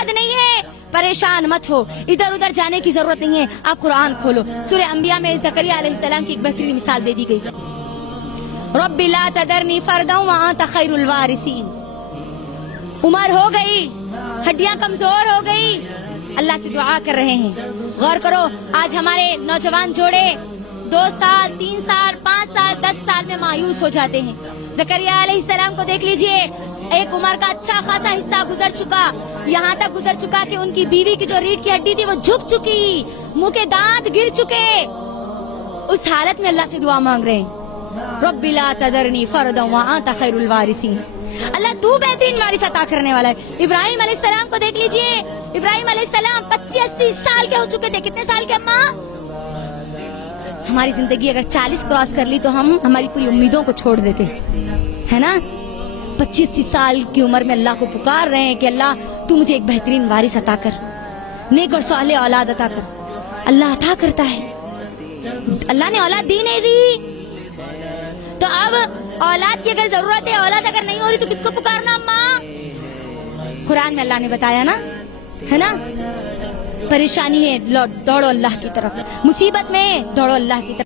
औलाद नहीं है, परेशान मत हो, इधर उधर जाने की जरूरत नहीं है, आप कुरान खोलो। सूरह अंबिया में ज़करिया अलैहिस्सलाम की एक बेहतरीन मिसाल दे दी गई, रब्बी ला तदरनी फरदन व अंत खैरुल वारिसीन। उम्र हो गई, हड्डियां कमजोर हो गई, अल्लाह से दुआ कर रहे हैं। गौर करो, आज हमारे नौजवान जोड़े 2 साल 3 साल 5 साल 10 साल में मायूस हो जाते हैं। ज़करिया अलैहिस्सलाम को देख लीजिए, एक उम्र का अच्छा खासा हिस्सा गुजर चुका, यहाँ तक गुजर चुका कि उनकी बीवी की जो रीढ़ की हड्डी थी वो झुक चुकी, मुंह के दांत गिर चुके। उस हालत में अल्लाह से दुआ मांग रहे हैं, रब्बी ला तदरनी फरदन व अंत खैरुल वारिसीन। अल्लाह तू बेहतरीन वारिस अता करने वाला है। इब्राहिम अलैहिस्सलाम को देख लीजिए, इब्राहिम अलैहिस्सलाम 25-80 साल के हो चुके थे। कितने साल के अम्मा? हमारी जिंदगी अगर 40 क्रॉस कर ली तो हम हमारी पूरी उम्मीदों को छोड़ देते, है ना। 25 साल की उम्र में अल्लाह को पुकार रहे हैं कि अल्लाह तू मुझे एक बेहतरीन वारिस अता कर, नेक और साले औलाद अता कर। अल्लाह अता करता है, अल्लाह ने औलाद दी नहीं दी तो अब औलाद की अगर जरूरत है, औलाद अगर नहीं हो रही तो किसको पुकारना अम्मा? कुरान में अल्लाह ने बताया ना, है ना। परेशानी है, दौड़ो अल्लाह की तरफ, मुसीबत में दौड़ो अल्लाह की तरफ।